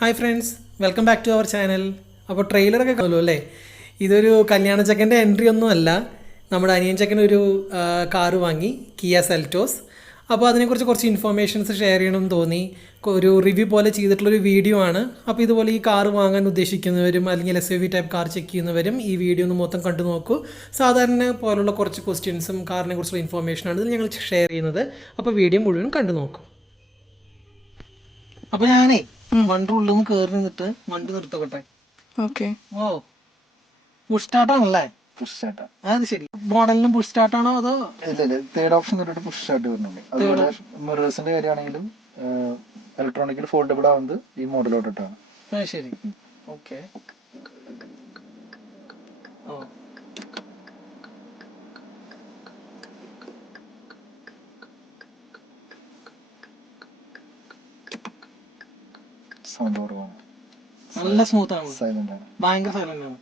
Hi friends, welcome back to our channel. അപ്പോൾ ട്രെയിലറൊക്കെ കാണുമല്ലോ അല്ലേ? ഇതൊരു കല്യാണ ചെക്കൻ്റെ എൻട്രി ഒന്നും അല്ല. നമ്മുടെ അനിയൻ ചെക്കൻ ഒരു കാറ് വാങ്ങി, കിയ സെൽറ്റോസ്. അപ്പോൾ അതിനെക്കുറിച്ച് കുറച്ച് ഇൻഫർമേഷൻസ് ഷെയർ ചെയ്യണമെന്ന് തോന്നി. ഒരു റിവ്യൂ പോലെ ചെയ്തിട്ടുള്ളൊരു വീഡിയോ ആണ്. അപ്പോൾ ഇതുപോലെ ഈ കാറ് വാങ്ങാൻ ഉദ്ദേശിക്കുന്നവരും അല്ലെങ്കിൽ SUV ടൈപ്പ് കാർ ചെക്ക് ചെയ്യുന്നവരും ഈ വീഡിയോ ഒന്ന് മൊത്തം കണ്ടു നോക്കൂ. സാധാരണ പോലുള്ള കുറച്ച് ക്വസ്റ്റ്യൻസും കാറിനെ കുറിച്ചുള്ള ഇൻഫർമേഷനാണ് ഇതിൽ ഞങ്ങൾ ഷെയർ ചെയ്യുന്നത്. അപ്പോൾ വീഡിയോ മുഴുവൻ കണ്ടു നോക്കൂ. അപ്പോൾ ഞാനേ വണ്ടി ഉള്ളിൽ നിന്ന് കയറി നിന്നിട്ട് വണ്ടി നിർത്തട്ടെ. ഓക്കെ. ഓ, പുഷ് സ്റ്റാർട്ടാണല്ലേ? പുഷ് സ്റ്റാർട്ടാ. അത് ശരി. മോഡലിനും പുഷ് സ്റ്റാർട്ടാണോ അതോ? ഇല്ല, തേർഡ് ഓപ്ഷൻ തൊട്ടിട്ട് പുഷ് സ്റ്റാർട്ട് വരുന്നുണ്ട്. അതുപോലെ മിറേഴ്സിന്റെ കാര്യമാണെങ്കിലും ഇലക്ട്രോണിക്കൽ ഫോൾഡബിൾ ആവുന്നത് ഈ മോഡലോട്ടിട്ടാണ്. ശരി, ഓക്കെ. സൗണ്ട് കുറവാണ്, നല്ല സ്മൂത്ത് ആണ്, സൈലന്റ് ആണ്, ഭയങ്കര സൈലന്റ് ആണ്.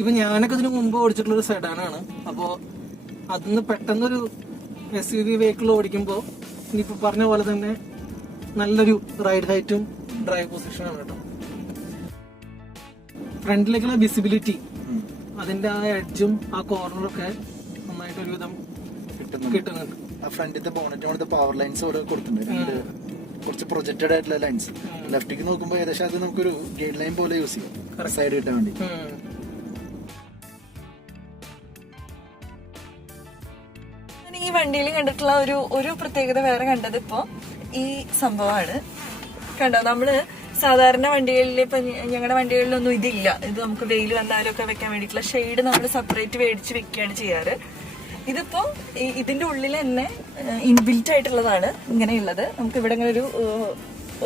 ഇപ്പൊ ഞാനൊക്കെ ഇതിനു മുമ്പ് ഓടിച്ചിട്ടുള്ളൊരു സെഡാനാണ്. അപ്പോൾ അതിന്ന് പെട്ടെന്നൊരു SUV വെഹിക്കിൾ ഓടിക്കുമ്പോൾ ഇനിയിപ്പോ പറഞ്ഞ പോലെ തന്നെ നല്ലൊരു റൈഡ് ഹൈറ്റും ഡ്രൈവ് പൊസിഷനാണ് കേട്ടോ. ഫ്രണ്ടിലേക്കുള്ള വിസിബിലിറ്റി, അതിന്റെ ആ എഡ്ജും ആ കോർണറൊക്കെ നന്നായിട്ട് ഒരുവിധം കിട്ടുന്നുണ്ട്. ഫ്രണ്ടിന്റെ ബോണറ്റ് പവർ ലൈൻസ് ഇവിടെ കൊടുത്തിട്ടുണ്ട്, കുറച്ച് പ്രൊജക്റ്റഡ് ആയിട്ടുള്ള ലൈൻസ്. ലെഫ്റ്റിക്ക് നോക്കുമ്പോൾ ഏകദേശം അത് നമുക്കൊരു ഗൈഡ് ലൈൻ പോലെ യൂസ് ചെയ്യാം സൈഡ് കിട്ടാൻ വേണ്ടി. ഈ വണ്ടിയിൽ കണ്ടിട്ടുള്ള ഒരു പ്രത്യേകത വേറെ കണ്ടത് ഇപ്പൊ ഈ സംഭവമാണ്. കണ്ടോ, നമ്മള് സാധാരണ വണ്ടികളിൽ ഇപ്പൊ ഞങ്ങളുടെ വണ്ടികളിലൊന്നും ഇതില്ല. ഇത് നമുക്ക് വെയിൽ വന്നാലും ഒക്കെ വെക്കാൻ വേണ്ടിയിട്ടുള്ള ഷെയ്ഡ് നമ്മൾ സെപ്പറേറ്റ് മേടിച്ച് വെക്കുകയാണ് ചെയ്യാറ്. ഇതിപ്പോ ഇതിന്റെ ഉള്ളിൽ തന്നെ ഇൻബിൽറ്റ് ആയിട്ടുള്ളതാണ് ഇങ്ങനെയുള്ളത്. നമുക്ക് ഇവിടെ ഇങ്ങനെ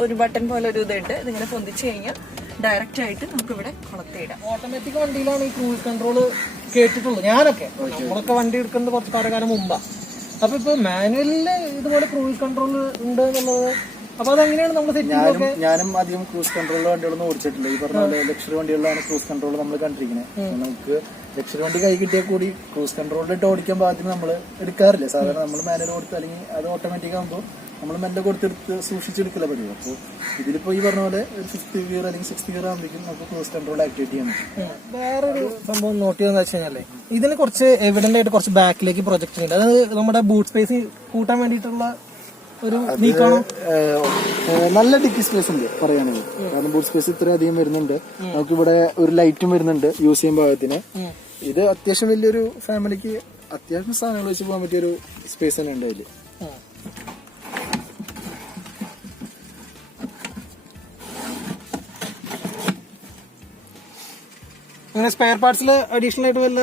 ഒരു ബട്ടൺ പോലെ ഒരു ഇതുണ്ട്. ഇതിങ്ങനെ പൊന്തിച്ചു കഴിഞ്ഞാൽ ഡയറക്റ്റ് ആയിട്ട് നമുക്ക് ഇവിടെ കൊളത്തിയിടാം. ഓട്ടോമാറ്റിക് വണ്ടിയിലാണ് ഈ ക്രൂസ് കൺട്രോൾ കേട്ടിട്ടുള്ളത്. ഞാനൊക്കെ നമ്മളൊക്കെ വണ്ടി എടുക്കുന്നത് കുറച്ച് കാലം മുമ്പാ. അപ്പൊ ഇപ്പൊ മാനുവലില് ഇതുപോലെ ക്രൂസ് കൺട്രോൾ ഉണ്ട് എന്നുള്ളത്. അപ്പൊ അതെങ്ങനെയാണ് നമ്മൾ സെറ്റ് ചെയ്യുന്നത്? ഞാനും അധികം ക്രൂസ് കൺട്രോൾ വണ്ടികളൊന്നും ഓടിച്ചിട്ടില്ല. ഈ പറഞ്ഞ പോലെ ലക്ഷറി വണ്ടികളിലാണ് ക്രൂസ് കൺട്രോൾ നമ്മൾ കണ്ടിരിക്കുന്നത്. നമുക്ക് ലക്ഷറി വണ്ടി കൈ കിട്ടിയാൽ കൂടി ക്രൂസ് കൺട്രോളിലിട്ട് ഓടിക്കാൻ പാകത്തിന് നമ്മൾ എടുക്കാറില്ല. സാധാരണ നമ്മൾ മാനുവൽ കൊടുത്ത് അല്ലെങ്കിൽ അത് ഓട്ടോമാറ്റിക് ആകുമ്പോൾ നമ്മൾ മെല്ലെ കൊടുത്തെടുത്ത് സൂക്ഷിച്ചെടുക്കില്ല പതിവ്. അപ്പോൾ ഇതിലിപ്പോ ഈ പറഞ്ഞ പോലെ ഒരു 5th ഗിയർ അല്ലെങ്കിൽ 6th ഗിയർ ആകുമ്പോഴേക്കും നമുക്ക് ക്രൂസ് കൺട്രോൾ ആക്ടിവേറ്റ് ചെയ്യാൻ പറ്റും. വേറൊരു സംഭവം നോട്ട് ചെയ്തെന്ന് വെച്ച് കഴിഞ്ഞാലേ, ഇതിന് കുറച്ച് എവിഡന്റ് ആയിട്ട് കുറച്ച് ബാക്കിലേക്ക് പ്രൊജക്ട് ഉണ്ട്. അത് നമ്മുടെ ബൂട്ട് സ്പേസ് കൂട്ടാൻ വേണ്ടിയിട്ടുള്ള ഒരു നീക്കാണോ? നല്ല ഡിക്കി സ്പേസ് ഉണ്ട് പറയുകയാണെങ്കിൽ. കാരണം ബൂട്ട് സ്പേസ് ഇത്രയധികം വരുന്നുണ്ട്. നമുക്കിവിടെ ഒരു ലൈറ്റും വരുന്നുണ്ട് യൂസ് ചെയ്യാൻ പാകത്തിന്. ഇത് അത്യാവശ്യം വലിയൊരു ഫാമിലിക്ക് അത്യാവശ്യം സാധനങ്ങൾ വെച്ച് പോകാൻ പറ്റിയൊരു സ്പേസ് തന്നെ ഉണ്ട് അതില്. അങ്ങനെ സ്പെയർ പാർട്സിൽ അഡീഷണൽ ആയിട്ട് വല്ല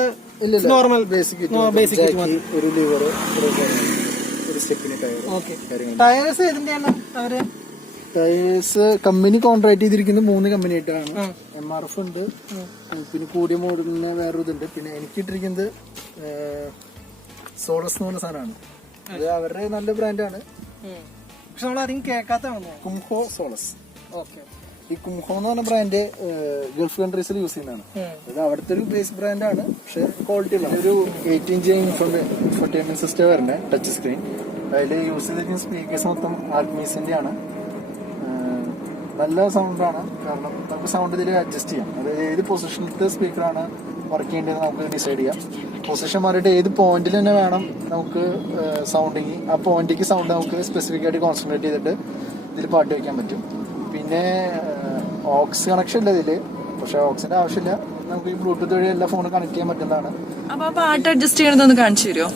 നോർമൽ ബേസിക് ഒരു ലിവർ, ഒരു സ്റ്റെപ്പിന് ടയർ. ടയേഴ്സ് ഏതിന്റെയാണ്? അവര് ടയേഴ്സ് കമ്പനി കോൺട്രാക്ട് ചെയ്തിരിക്കുന്നത് 3 കമ്പനി ആയിട്ടാണ്. MRF ഉണ്ട്, പിന്നെ കൂടിയ മോഡലിന് വേറൊരു ഇതുണ്ട്. പിന്നെ എനിക്കിട്ടിരിക്കുന്നത് സോളസ് എന്ന് പറഞ്ഞ സാധനമാണ്. അത് അവരുടെ നല്ല ബ്രാൻഡാണ്. പക്ഷെ നമ്മൾ അധികം കേൾക്കാത്തതാണോ? കുംഹോ സോളസ്. ഓക്കെ. ഈ കുംഹോ എന്ന് പറഞ്ഞ ബ്രാൻഡ് ഗൾഫ് കൺട്രീസിൽ യൂസ് ചെയ്യുന്നതാണ്. അത് അവിടുത്തെ ഒരു ബേസ് ബ്രാൻഡാണ്, പക്ഷെ ക്വാളിറ്റി ഉള്ള ഒരു 8 ഇഞ്ച് ഇൻഫോർടൈൻമെന്റ് സിസ്റ്റം വരണേ, ടച്ച് സ്ക്രീൻ. അതിൽ യൂസ് ചെയ്തിരിക്കുന്ന സ്പീക്കേഴ്സ് മൊത്തം ആർമീസിന്റെ ആണ്. നല്ല സൗണ്ടാണ്, കാരണം നമുക്ക് സൗണ്ട് ഇതിൽ അഡ്ജസ്റ്റ് ചെയ്യാം. അതായത് ഏത് പൊസിഷനിലത്തെ സ്പീക്കറാണ് വർക്ക് ചെയ്യേണ്ടത് നമുക്ക് ഡിസൈഡ് ചെയ്യാം. പൊസിഷൻ മാറിയിട്ട് ഏത് പോയിന്റിൽ തന്നെ വേണം നമുക്ക് സൗണ്ടിങ്, ആ പോയിന്റിലേക്ക് സൗണ്ട് നമുക്ക് സ്പെസിഫിക് ആയിട്ട് കോൺസെൻട്രേറ്റ് ചെയ്തിട്ട് ഇതിൽ പാട്ട് വയ്ക്കാൻ പറ്റും. പിന്നെ ഓക്സ് കണക്ഷൻ ഉണ്ട് ഇതില്, പക്ഷെ ഓക്സിന്റെ ആവശ്യമില്ല. നമുക്ക് ഈ ബ്ലൂടൂത്ത് വഴി എല്ലാ ഫോണും കണക്ട് ചെയ്യാൻ പറ്റുന്നതാണ്. അപ്പൊ പാട്ട് അഡ്ജസ്റ്റ് ചെയ്യണമെന്ന് കാണിച്ചു തരുമോ?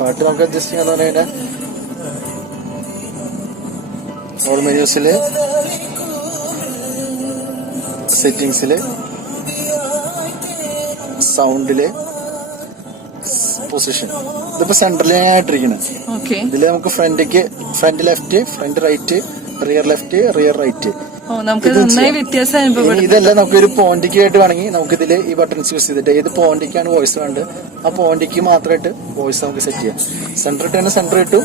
പാട്ട് നമുക്ക് അഡ്ജസ്റ്റ് ചെയ്യാന്ന് പറഞ്ഞാൽ ഓൾ മെനൂസില് സെറ്റിംഗ്സില് സൗണ്ടില് പൊസിഷൻ, ഇതിപ്പോ സെൻട്രലിനായിട്ടിരിക്കുന്നത്. ഇതില് നമുക്ക് front left, front right, rear left, rear right. ഓ നമുക്ക് നന്നായി വ്യത്യാസം അനുഭവപ്പെടും. ഇതെല്ലാം നമുക്ക് ഒരു പോയിന്റിക്ക് ആയിട്ട് വേണമെങ്കിൽ നമുക്ക് ഇതിൽ ഈ ബട്ടൺസ് യൂസ് ചെയ്തിട്ട് ഏത് പോയിന്റിക്കാണ് വോയിസ് വേണ്ടത് ആ പോയിന്റിക്ക് മാത്രമായിട്ട് വോയിസ് നമുക്ക് സെറ്റ് ചെയ്യാം. സെന്റർ ഇട്ടാണ് സെന്റർ ഇട്ടു,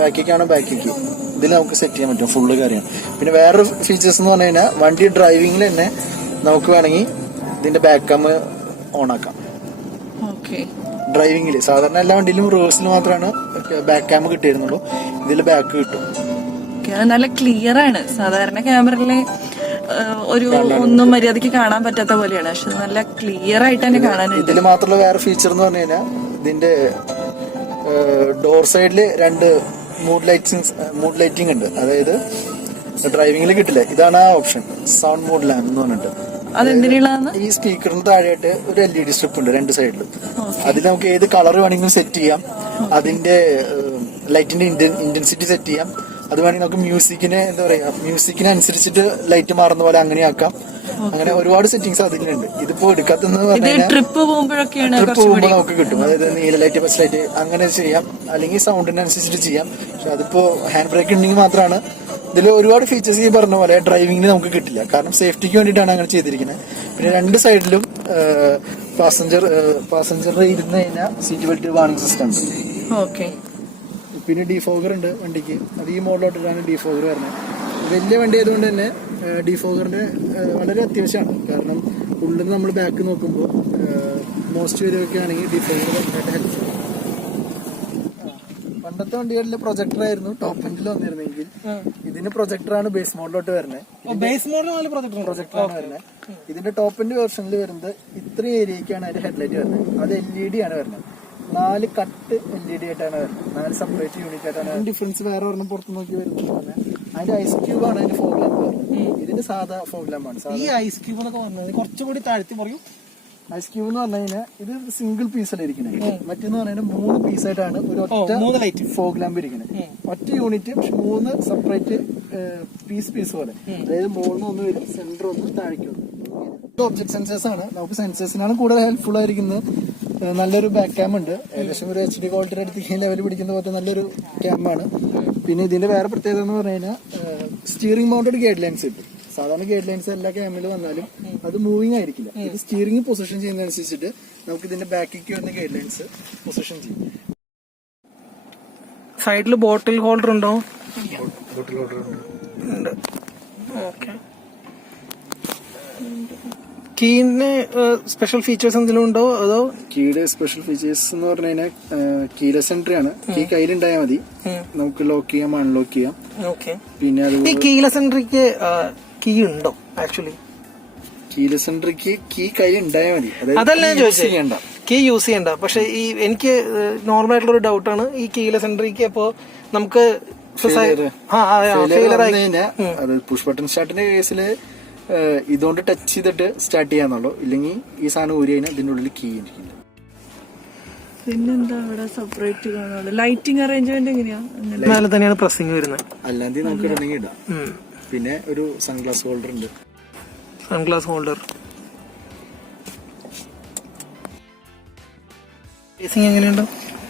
ബാക്കിക്കാണോ ബാക്കിക്ക്, ഇതിൽ നമുക്ക് സെറ്റ് ചെയ്യാൻ പറ്റും ഫുള്ള് കാര്യമാണ്. പിന്നെ വേറൊരു ഫീച്ചേഴ്സ് എന്ന് പറഞ്ഞു കഴിഞ്ഞാൽ വണ്ടി ഡ്രൈവിംഗിൽ തന്നെ നമുക്ക് വേണമെങ്കിൽ ഇതിന്റെ ബാക്ക് ക്യാം ഓൺ ആക്കാം. ഡ്രൈവിംഗിൽ സാധാരണ എല്ലാ വണ്ടിയിലും റിവേഴ്സിൽ മാത്രമാണ് ബാക്ക് ക്യാം കിട്ടിയിരുന്നുള്ളൂ, ഇതിൽ ബാക്ക് കിട്ടും. നല്ല ക്ലിയർ ആണ്. സാധാരണ ക്യാമറയില് ഒരു ഒന്നും മര്യാദക്ക് കാണാൻ പറ്റാത്ത പോലെയാണ്, പക്ഷെ നല്ല ക്ലിയർ ആയിട്ട് തന്നെ കാണാനുണ്ട്. ഇതിൽ മാത്രമുള്ള വേറെ ഫീച്ചർ എന്ന് പറഞ്ഞു കഴിഞ്ഞാൽ ഇതിന്റെ ഡോർ സൈഡില് 2 മൂഡ് ലൈറ്റിംഗ് ഉണ്ട്. അതായത് ഡ്രൈവിംഗിൽ കിട്ടില്ല, ഇതാണ് ആ ഓപ്ഷൻ, സൗണ്ട് മോഡ് ലാമ്പ് എന്ന് പറഞ്ഞിട്ട്. അതെന്തിനാണ്? ഈ സ്പീക്കറിന് താഴെയായിട്ട് ഒരു LED സ്ട്രിപ്പ് ഉണ്ട് 2 സൈഡിലും. അതിൽ നമുക്ക് ഏത് കളർ വേണമെങ്കിലും സെറ്റ് ചെയ്യാം, അതിന്റെ ലൈറ്റിന്റെ ഇന്റൻസിറ്റി സെറ്റ് ചെയ്യാം. അത് വേണമെങ്കിൽ നമുക്ക് മ്യൂസിക്കിന് എന്താ പറയാ, മ്യൂസിക്കിന് അനുസരിച്ചിട്ട് ലൈറ്റ് മാറുന്ന പോലെ അങ്ങനെ ആക്കാം. അങ്ങനെ ഒരുപാട് സെറ്റിംഗ്സ് അതിലുണ്ട്. ഇതിപ്പോ എടുക്കാത്തെന്ന് പറഞ്ഞാൽ ട്രിപ്പ് പോകുമ്പോൾ നമുക്ക് കിട്ടും. അതായത് നീല ലൈറ്റ്, ബസ് ലൈറ്റ് അങ്ങനെ ചെയ്യാം, അല്ലെങ്കിൽ സൗണ്ടിനനുസരിച്ചിട്ട് ചെയ്യാം. പക്ഷെ അതിപ്പോ ഹാൻഡ് ബ്രേക്ക് ഉണ്ടെങ്കിൽ മാത്രമാണ് ഇതിൽ ഒരുപാട് ഫീച്ചേഴ്സ് ഈ പറഞ്ഞ പോലെ ഡ്രൈവിംഗിന് നമുക്ക് കിട്ടില്ല. കാരണം സേഫ്റ്റിക്ക് വേണ്ടിയിട്ടാണ് അങ്ങനെ ചെയ്തിരിക്കുന്നത്. പിന്നെ 2 സൈഡിലും പാസഞ്ചർ ഇരുന്ന് കഴിഞ്ഞാൽ സീറ്റ് ബെൽറ്റ് വാർണിംഗ് സിസ്റ്റം ഉണ്ട്. ഓക്കെ. പിന്നെ ഡിഫോഗർ ഉണ്ട് വണ്ടിക്ക്, അത് ഈ മോഡലോട്ടിട്ടാണ് ഡിഫോഗർ വരുന്നത്. വലിയ വണ്ടി ആയതുകൊണ്ട് തന്നെ ഡിഫോഗറിന്റെ വളരെ അത്യാവശ്യമാണ്. കാരണം ഉള്ളിൽ നിന്ന് നമ്മൾ ബാക്ക് നോക്കുമ്പോൾ മോസ്റ്റ് വരെയൊക്കെ ആണെങ്കിൽ ഡിഫോഗർ ഭയങ്കരമായിട്ട് ഹെൽപ്പ് ചെയ്യും. പണ്ടത്തെ വണ്ടികളിൽ പ്രൊജക്ടർ ആയിരുന്നു ടോപ്പ് എൻഡിൽ വന്നിരുന്നെങ്കിൽ ഇതിന് പ്രൊജക്ടറാണ് ബേസ് മോഡലോട്ട് വരുന്നത്. പ്രൊജക്ടറാണ് വരുന്നത്. ഇതിന്റെ ടോപ്പ് എൻഡ് വെർഷനിൽ വരുന്നത് ഇത്രയും ഏരിയക്കാണ് അതിന്റെ ഹെഡ്ലൈറ്റ് വരുന്നത്. അത് LED ആണ് വരുന്നത്. 4 കട്ട് LED ആയിട്ടാണ് വരുന്നത്. 4 സെപ്പറേറ്റ് യൂണിറ്റ് ആയിട്ടാണ്. ഡിഫറൻസ് വേറെ ഒരെണ്ണം പുറത്ത് നോക്കി വരുന്നത് പറഞ്ഞാൽ അതിന്റെ ഐസ് ക്യൂബ് ആണ് അതിന്റെ ഫോഗ് ലാമ്പ് വരുന്നത്. ഇതിന്റെ സാധാ ഫോഗ് ലാമ്പാണ്. ഈ ഐസ് ക്യൂബ് എന്നൊക്കെ പറഞ്ഞത് കുറച്ചുകൂടി താഴ്ത്തി പറയും. ഐസ് ക്യൂബ് എന്ന് പറഞ്ഞു കഴിഞ്ഞാൽ ഇത് സിംഗിൾ പീസല്ല ഇരിക്കുന്നത്. മറ്റേന്ന് പറഞ്ഞാൽ 3 പീസായിട്ടാണ് ഒരു ഒറ്റ ഫോഗ് ലാമ്പ് ഇരിക്കുന്നത്. ഒറ്റ യൂണിറ്റ്, പക്ഷെ 3 സെപ്പറേറ്റ് പീസ് പോലെ. അതായത് മുകളിൽ ഒന്ന് വരും, സെന്റർ ഒന്ന് താഴേക്ക് വരും. ഒബ്ജക്ട് സെൻസേഴ്സ് ആണ്. നമുക്ക് സെൻസേഴ്സിനാണ് കൂടുതൽ ഹെൽപ്ഫുൾ ആയിരിക്കുന്നത്. നല്ലൊരു ബാക്ക് ക്യാം ഉണ്ട്. ഏകദേശം ഒരു HD ക്വാളിറ്റിയുടെ അടുത്ത് ലെവൽ പിടിക്കുന്ന പോലത്തെ നല്ലൊരു ക്യാമാണ്. പിന്നെ ഇതിന്റെ വേറെ പ്രത്യേകത എന്ന് പറഞ്ഞു കഴിഞ്ഞാൽ സ്റ്റിയറിംഗ് മൗണ്ടഡ് ഗൈഡ് ലൈൻസ് കിട്ടും. സാധാരണ ഗൈഡ് ലൈൻസ് എല്ലാ ക്യാമിൽ വന്നാലും അത് മൂവിങ് ആയിരിക്കില്ല. ഇത് സ്റ്റിയറിംഗ് പൊസിഷൻ ചെയ്യുന്നതനുസരിച്ചിട്ട് നമുക്ക് ഇതിന്റെ ബാക്കിലേക്ക് വരുന്ന ഗൈഡ് ലൈൻസ് പൊസിഷൻ ചെയ്യും. സൈഡിൽ ബോട്ടിൽ ഹോൾഡർ ഉണ്ടോ? ബോട്ടിൽ ഹോൾഡർ ഉണ്ട്. ഓക്കെ. കീന് സ്പെഷ്യൽ ഫീച്ചേഴ്സ് എന്തെങ്കിലും ഉണ്ടോ? അതോ കീയുടെ സ്പെഷ്യൽ ഫീച്ചേഴ്സ് എന്ന് പറഞ്ഞു കഴിഞ്ഞാൽ കീലെസ് എൻട്രി ആണ്. കീ കയ്യിലുണ്ടായാൽ മതി, നമുക്ക് ലോക്ക് ചെയ്യാം, അൺലോക്ക് ചെയ്യാം. പിന്നെ ഈ കീലെസ് എൻട്രിക്ക് കീ ഉണ്ടോ? ആക്ച്വലി കീലെസ് എൻട്രിക്ക് കീ കയ്യിൽ ഉണ്ടായാൽ മതി, അതല്ല ഞാൻ ചോദിച്ചത്. കീ യൂസ് ചെയ്യണ്ട. പക്ഷെ ഈ എനിക്ക് നോർമൽ ആയിട്ടുള്ള ഒരു ഡൗട്ടാണ് ഈ കീലെസ് എൻട്രിക്ക്. അപ്പോ നമുക്ക് പുഷ് ബട്ടൺ സ്റ്റാർട്ടിന്റെ കേസില് ഇതുകൊണ്ട് ടച്ച് ചെയ്തിട്ട് സ്റ്റാർട്ട് ചെയ്യാന്നുള്ളൂ. ഇല്ലെങ്കിൽ ഈ സാധനം ഊരി കഴിഞ്ഞാൽ ഇതിന്റെ ഉള്ളിൽ കീ ഇരിക്കില്ല. പിന്നെന്താ ഇവിടെ സെപ്പറേറ്റ് ലൈറ്റിംഗ് അറേഞ്ച്മെന്റ് എങ്ങനെയാ? മേലെ തന്നെയാണ് പ്രസ്സിംഗ് വരുന്നത്. അല്ലാതെ നമുക്ക് ഇടണമെങ്കിൽ ഇടാം. പിന്നെ ഒരു സൺഗ്ലാസ് ഹോൾഡർ ഉണ്ട്. Sunglass holder. സ്പേസിംഗ് എങ്ങനെയുണ്ട്?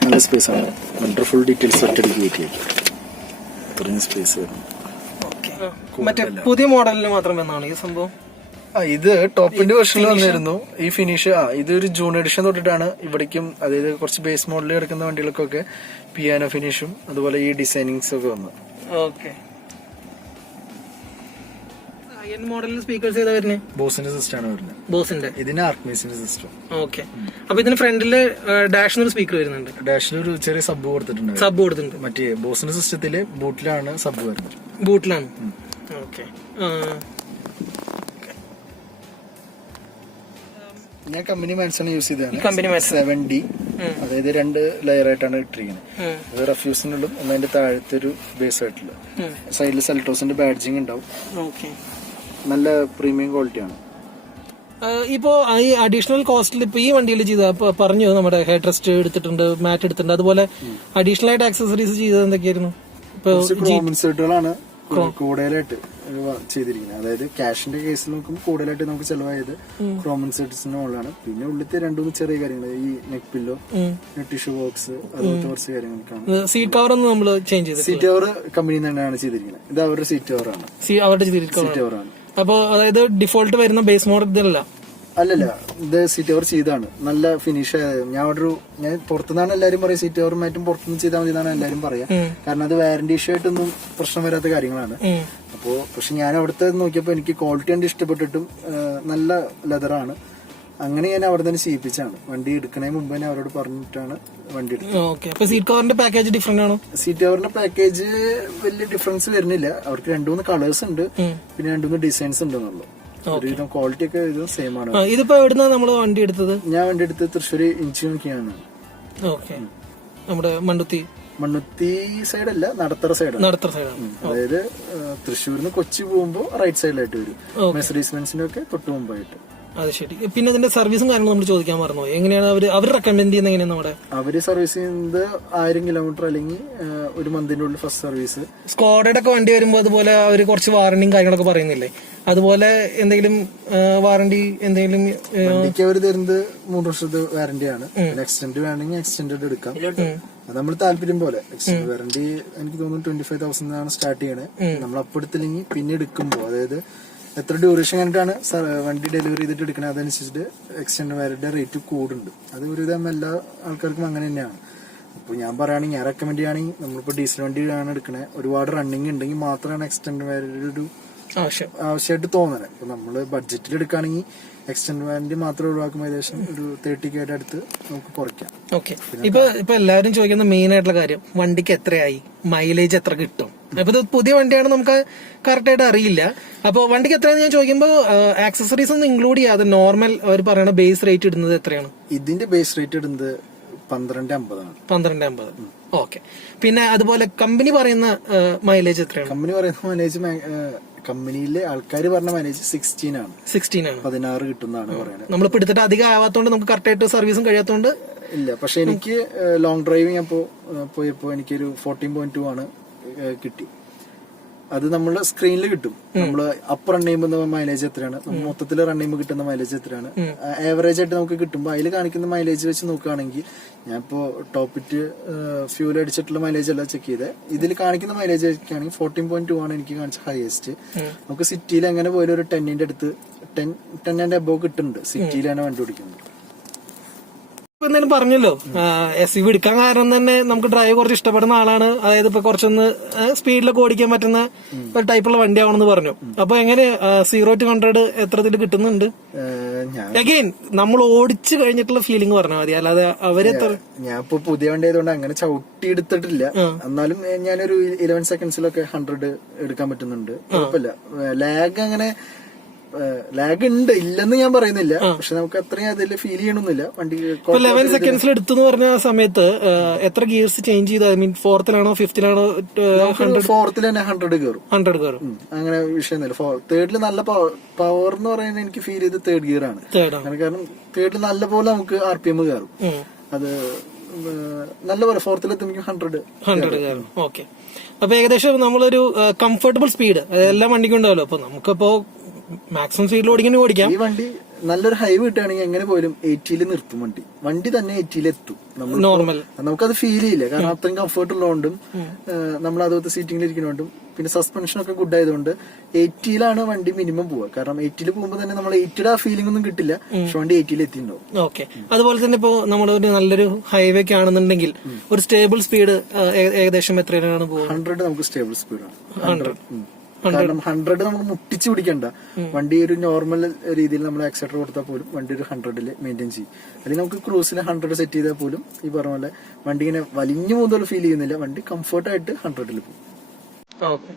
നല്ല സ്പേസ് ആണ്. വണ്ടർഫുൾ ഡീറ്റെയിൽസ് ഒറ്റയടിക്ക് കയറ്റി ഇത്രയും സ്പേസ് വരും. മറ്റേ പുതിയ മോഡലിന് മാത്രം എന്നാണ് ഈ സംഭവം. ഇത് ടോപ്പിന്റെ വെർഷനിൽ വന്നിരുന്നു ഈ ഫിനിഷ്. ഇതൊരു ജൂൺ എഡിഷൻ തൊട്ടിട്ടാണ് ഇവിടേക്കും, അതായത് കുറച്ച് ബേസ് മോഡലിൽ കിടക്കുന്ന വണ്ടികൾക്കൊക്കെ പിയാനോ ഫിനിഷും അതുപോലെ ഈ ഡിസൈനിങ്സ് ഒക്കെ വന്നു. ഓക്കെ. മോഡലിൽ സ്പീക്കേഴ്സ് ഏതാ വരുന്നത്? ബോസിന്റെ സിസ്റ്റം ആണ് വരുന്നത്. ബോസിന്റെ. ഇതിന് ആർക്മേസിന്റെ സിസ്റ്റം. ഓക്കെ. അപ്പൊ ഇതിന് ഫ്രണ്ടില് ഡാഷിനൊരു സ്പീക്കർ വരുന്നുണ്ട്. ഡാഷിൽ ഒരു ചെറിയ സബ് കൊടുത്തിട്ടുണ്ട്. സബ് കൊടുത്തിട്ടുണ്ട്. മറ്റേ ബോസിന്റെ സിസ്റ്റത്തില് ബൂട്ടിലാണ് സബ് വരുന്നത്. ബൂട്ടിലാണ്. ഓക്കെ. ഞാൻ കമ്പനി മാൻസാണ് യൂസ് ചെയ്തത്. 7D, അതായത് 2 ലെയർ ആയിട്ടാണ് ഇട്ടിരിക്കുന്നത്. അത് റഫ്യൂസിനുള്ളും അതിന്റെ താഴത്തെ ഒരു ബേസ് ആയിട്ടുള്ള സൈഡിൽ സെൽട്ടോസിന്റെ ബാഡ്ജിങ് ഉണ്ടാവും. നല്ല പ്രീമിയം ക്വാളിറ്റിയാണ്. ഇപ്പോ ഈ അഡീഷണൽ കോസ്റ്റിൽ ഇപ്പൊ ഈ വണ്ടിയിൽ ചെയ്ത പറഞ്ഞു നമ്മുടെ ഹെഡ് റെസ്റ്റ് എടുത്തിട്ടുണ്ട്, മാറ്റ് എടുത്തിട്ടുണ്ട്, അതുപോലെ അഡീഷണൽ ആയിട്ട് ആക്സസറീസ് ചെയ്തത് എന്തൊക്കെയായിരുന്നു? ഇൻസേർട്ടുകളാണ് കൂടുതലായിട്ട് ചെയ്തിരിക്കുന്നത്. അതായത് ക്യാഷിന്റെ കേസിൽ നോക്കുമ്പോൾ കൂടുതലായിട്ട് നമുക്ക് ചെലവായത് ക്രോമൻ സെറ്റ്സിന്റെ മുകളിലാണ്. പിന്നെ ഉള്ളിലത്തെ രണ്ടുമൂന്ന് ചെറിയ കാര്യങ്ങൾ, ഈ നെക്ക് പില്ലോ, ടിഷ്യൂ ബോക്സ്, അതുപോലത്തെ കുറച്ച് കാര്യങ്ങൾക്കാണ്. സീറ്റ് കവർ ഒന്നും നമ്മൾ ചേഞ്ച് ചെയ്ത് സീറ്റ് കവർ കമ്പനിയിൽ തന്നെയാണ് ചെയ്തിരിക്കുന്നത്. ഇത് അവരുടെ സീറ്റ് കവറാണ്. അവരുടെ സീറ്റ് കവറാണ്. അപ്പൊ അതായത് ഡിഫോൾട്ട് വരുന്ന ബേസ് മോഡൽ ഇതല്ല? അല്ലല്ല, ഇത് സീറ്റ് കവർ ചെയ്താണ്. നല്ല ഫിനിഷ് ആയത്. ഞാൻ പുറത്തുനിന്നാണ് എല്ലാരും പറയാം, സീറ്റ് കവർ മാറ്റും പുറത്തുനിന്ന് ചെയ്താൽ മതി എന്നാണ് എല്ലാരും പറയാ. കാരണം അത് വാറന്റി ഇഷ്യൂ ആയിട്ടൊന്നും പ്രശ്നം വരാത്ത കാര്യങ്ങളാണ്. അപ്പോ പക്ഷെ ഞാൻ അവിടുത്തെ നോക്കിയപ്പോ എനിക്ക് ക്വാളിറ്റി കണ്ട് ഇഷ്ടപ്പെട്ടിട്ടും നല്ല ലെതറാണ്. അങ്ങനെ ഞാൻ അവിടെ തന്നെ ചെയ്യിപ്പിച്ചാണ്. വണ്ടി എടുക്കുന്നതിന് മുമ്പ് തന്നെ അവരോട് പറഞ്ഞിട്ടാണ് വണ്ടി എടുത്തത്. സീറ്റ് കവറിന്റെ പാക്കേജ് ഡിഫറെന്റ് ആണോ? സീറ്റ് കവറിന്റെ പാക്കേജ് വലിയ ഡിഫറൻസ് വരുന്നില്ല. അവർക്ക് 2-3 കളേഴ്സ് ഉണ്ട്, പിന്നെ 2-3 ഡിസൈൻസ് ഉണ്ടെന്നുള്ളൂ. ഒരുവിധം ക്വാളിറ്റി ഒക്കെ ഇത് സെയിം ആണ്. ഇതിപ്പോ എവിടുന്നാ നമ്മള് വണ്ടി എടുത്തത്? ഞാൻ വണ്ടി എടുത്തത് തൃശ്ശൂർ ഇഞ്ചിയാണ്. നമ്മുടെ മണ്ണുത്തി സൈഡല്ല, നടത്തറ സൈഡാണ്. അതായത് തൃശ്ശൂരിന്ന് കൊച്ചി പോകുമ്പോ റൈറ്റ് സൈഡിലായിട്ട് വരും. മെഴ്സിഡീസ് ബെൻസിന്റെ ഒക്കെ തൊട്ട് മുമ്പായിട്ട്. അത് ശരി. പിന്നെ ഇതിന്റെ സർവീസും കാര്യങ്ങളും നമ്മൾ ചോദിക്കാൻ മറന്നുപോയി. എങ്ങനെയാണ് അവർ റെക്കമെൻഡ് ചെയ്യുന്നത്? എങ്ങനെയാണ് നമ്മുടെ അവര് സർവീസ് ചെയ്യുന്നത് 1000 കിലോമീറ്റർ അല്ലെങ്കിൽ 1 മന്തിന്റെ ഉള്ളിൽ ഫസ്റ്റ് സർവീസ്. സ്കോഡയുടെ ഒക്കെ വണ്ടി വരുമ്പോൾ അതുപോലെ അവർ കുറച്ച് വാറണ്ടിയും കാര്യങ്ങളൊക്കെ പറയുന്നില്ലേ? അതുപോലെ എന്തെങ്കിലും വാറണ്ടി എന്തെങ്കിലും? വണ്ടിക്ക് അവർ തരുന്നത് 3 വർഷത്തെ വാറന്റിയാണ്. എക്സ്റ്റൻഡ് വേണമെങ്കിൽ എക്സ്റ്റൻഡ് എടുക്കാം. അത് നമ്മൾ താല്പര്യം പോലെ. എക്സ്റ്റൻഡ് വാറന്റി എനിക്ക് തോന്നുന്നു 25,000 ആണ് സ്റ്റാർട്ട് ചെയ്യണേ. നമ്മൾ അപ്പെടുത്തില്ലെങ്കിൽ പിന്നെ എടുക്കുമ്പോ, അതായത് എത്ര ഡ്യൂറേഷൻ കണ്ടിട്ടാണ് വണ്ടി ഡെലിവറി ചെയ്തിട്ട് എടുക്കണത്, അതനുസരിച്ചിട്ട് എക്സ്റ്റൻഡ് വാറന്റിയുടെ റേറ്റ് കൂടുണ്ട്. അത് ഒരുവിധം എല്ലാ ആൾക്കാർക്കും അങ്ങനെ തന്നെയാണ്. അപ്പോൾ ഞാൻ പറയുകയാണെങ്കിൽ, ഞാൻ റെക്കമെൻഡ് ചെയ്യുകയാണെങ്കിൽ, നമ്മളിപ്പോൾ ഡീസൽ വണ്ടിയാണ് എടുക്കണേ, ഒരുപാട് റണ്ണിങ് ഉണ്ടെങ്കിൽ മാത്രമാണ് എക്സ്റ്റൻഡ് വാറന്റിയുടെ ഒരു ആവശ്യമായിട്ട് തോന്നണേ. ഇപ്പൊ നമ്മള് ബഡ്ജറ്റിൽ എടുക്കുകയാണെങ്കിൽ എക്സ്റ്റൻഡ് വാറന്റി മാത്രം ഒഴിവാക്കുമ്പോൾ ഏകദേശം ഒരു 30K അടുത്ത് നമുക്ക് കുറയ്ക്കാം. ഓക്കെ. ഇപ്പൊ എല്ലാവരും ചോദിക്കുന്ന മെയിൻ ആയിട്ടുള്ള കാര്യം, വണ്ടിക്ക് എത്രയായി, മൈലേജ് എത്ര കിട്ടും? അപ്പൊ ഇത് പുതിയ വണ്ടിയാണ്, നമുക്ക് കറക്റ്റ് ആയിട്ട് അറിയില്ല. അപ്പൊ വണ്ടിക്ക് എത്രയാണെന്ന് ഞാൻ ചോദിക്കുമ്പോൾ ആക്സസറീസ് ഒന്നും ഇൻക്ലൂഡ് ചെയ്യാതെ നോർമൽ അവർ പറയണ ബേസ് റേറ്റ് ഇടുന്നത് എത്രയാണ്? ഇതിന്റെ ബേസ് റേറ്റ് ഇടുന്നത് 1250 ആണ്. 1250. ഓക്കെ. പിന്നെ അതുപോലെ കമ്പനി പറയുന്ന മൈലേജ് എത്രയാണ്? കമ്പനി പറയുന്ന മൈലേജ്, കമ്പനിയിലെ ആൾക്കാർ പറഞ്ഞ മൈലേജ് 16 ആണ്. 16 കിട്ടുന്നതാണ് പറയുന്നത്. നമ്മളിപ്പോ എടുത്തിട്ട് അധികം ആവാത്തോണ്ട് നമുക്ക് കറക്റ്റ് ആയിട്ട് സർവീസും കഴിയാത്തോണ്ട് ഇല്ല. പക്ഷെ എനിക്ക് ലോങ് ഡ്രൈവിംഗ് അപ്പോ പോയപ്പോ എനിക്കൊരു 14.2 ആണ് കിട്ടി. അത് നമ്മള് സ്ക്രീനിൽ കിട്ടും. നമ്മള് അപ്പ് റൺ ചെയ്യുമ്പോൾ മൈലേജ് എത്രയാണ്, മൊത്തത്തിൽ റൺ ചെയ്യുമ്പോൾ കിട്ടുന്ന മൈലേജ് എത്രയാണ്, ആവറേജ് ആയിട്ട് നമുക്ക് കിട്ടുമ്പോൾ അതിൽ കാണിക്കുന്ന മൈലേജ് വെച്ച് നോക്കുകയാണെങ്കിൽ, ഞാൻ ഇപ്പോ ടോപ്പിറ്റ് ഫ്യൂൽ അടിച്ചിട്ടുള്ള മൈലേജ് അല്ല ചെക്ക് ചെയ്തത്, ഇതിൽ കാണിക്കുന്ന മൈലേജ് ആണെങ്കിൽ 14.2 ആണ് എനിക്ക് കാണിച്ച ഹയസ്റ്റ്. നമുക്ക് സിറ്റിയിൽ എങ്ങനെ പോയാലും ഒരു 10ന്റെ അടുത്ത് 10 അബോവ് കിട്ടുന്നുണ്ട് സിറ്റിയിലാണ് വണ്ടി ഓടിക്കുന്നത്. എന്തായാലും പറഞ്ഞല്ലോ, SUV എടുക്കാൻ കാരണം തന്നെ നമുക്ക് ഡ്രൈവ് കുറച്ച് ഇഷ്ടപ്പെടുന്ന ആളാണ്. അതായത് ഇപ്പൊ കുറച്ചൊന്ന് സ്പീഡിലൊക്കെ ഓടിക്കാൻ പറ്റുന്ന ഒരു ടൈപ്പുള്ള വണ്ടി ആവണമെന്ന് പറഞ്ഞു. അപ്പൊ എങ്ങനെ 0 to 100 എത്രത്തിൽ കിട്ടുന്നുണ്ട്? അഗെയിൻ നമ്മൾ ഓടിച്ചു കഴിഞ്ഞിട്ടുള്ള ഫീലിംഗ് പറഞ്ഞാൽ മതി, അല്ലാതെ അവരെത്ര. ഞാൻ ഇപ്പൊ പുതിയ വണ്ടി ആയതുകൊണ്ട് അങ്ങനെ ചവിട്ടി എടുത്തിട്ടില്ല. എന്നാലും ഞാനൊരു 11 സെക്കൻഡ്സിലൊക്കെ 100 എടുക്കാൻ പറ്റുന്നുണ്ട്. കുഴപ്പമില്ല. ലാഗ് ഉണ്ട്, ഇല്ലെന്ന് ഞാൻ പറയുന്നില്ല. പക്ഷെ നമുക്ക് അത്രയും അതിൽ ഫീൽ ചെയ്യണമെന്നില്ല. വണ്ടി 11 സെക്കൻഡ്സിൽ എടുത്തു പറഞ്ഞ സമയത്ത് എത്ര ഗിയർസ് ചേഞ്ച് ചെയ്ത്? ഐ മീൻ 4th-ലാണോ 5th-ലാണോ? 4th തന്നെ 100 കയറും. അങ്ങനെ വിഷയമൊന്നുമില്ല. 3rd നല്ല പവർ എന്ന് പറയുന്നത് എനിക്ക് ഫീൽ ചെയ്ത് 3rd ഗിയർ ആണ്. കാരണം 3rd നല്ല പോലെ നമുക്ക് RPM കയറും. അത് നല്ല പോലെ 4th എത്തുമ്പോൾ 100 കയറും. ഓക്കെ. അപ്പൊ ഏകദേശം നമ്മളൊരു കംഫർട്ടബിൾ സ്പീഡ് എല്ലാ വണ്ടിക്കും ഉണ്ടാവല്ലോ. അപ്പൊ നമുക്കിപ്പോ മാക്സിമം സ്പീഡിൽ ഓടിക്കാം. ഈ വണ്ടി നല്ലൊരു ഹൈവ് കിട്ടുകയാണെങ്കിൽ എങ്ങനെ പോലും 80-ൽ നിർത്തും. വണ്ടി തന്നെ 80-ൽ എത്തും. നോർമൽ നമുക്കത് ഫീൽ ചെയ്യില്ല. കാരണം അത്രയും കംഫർട്ട് ഉള്ളതുകൊണ്ടും നമ്മൾ അതുപോലത്തെ സീറ്റിംഗിൽ ഇരിക്കുന്നതുകൊണ്ടും പിന്നെ സസ്പെൻഷൻ ഒക്കെ ഗുഡ് ആയതുകൊണ്ട് 80-ലാണ് വണ്ടി മിനിമം പോവുക. കാരണം 80-ൽ പോകുമ്പോൾ തന്നെ നമ്മൾ 80-യുടെ ആ ഫീലിംഗ് ഒന്നും കിട്ടില്ല. പക്ഷെ വണ്ടി 80-ൽ എത്തിയിട്ടുണ്ടാവും. ഓക്കെ. അതുപോലെ തന്നെ ഇപ്പൊ നമ്മളൊരു നല്ലൊരു ഹൈവേ ഒക്കെ ആണെന്നുണ്ടെങ്കിൽ ഒരു സ്റ്റേബിൾ സ്പീഡ് ഏകദേശം എത്രയാണ് പോകുക? 100 നമുക്ക് സ്റ്റേബിൾ സ്പീഡാണ്. 100 കാരണം 100 നമ്മൾ മുട്ടിച്ച് പിടിക്കണ്ട. വണ്ടി ഒരു നോർമൽ രീതിയിൽ നമ്മൾ ആക്സിലേറ്റർ കൊടുത്താൽ പോലും വണ്ടി ഒരു 100-ൽ മെയിൻറ്റെയിൻ ചെയ്യും. അല്ലെങ്കിൽ നമുക്ക് ക്രൂസിൽ 100 സെറ്റ് ചെയ്താൽ പോലും ഈ പറഞ്ഞ പോലെ വണ്ടി ഇങ്ങനെ വലിഞ്ഞു പോകുന്ന ഫീൽ ചെയ്യുന്നില്ല. വണ്ടി കംഫർട്ടായിട്ട് 100-ൽ പോകും. ഓക്കെ.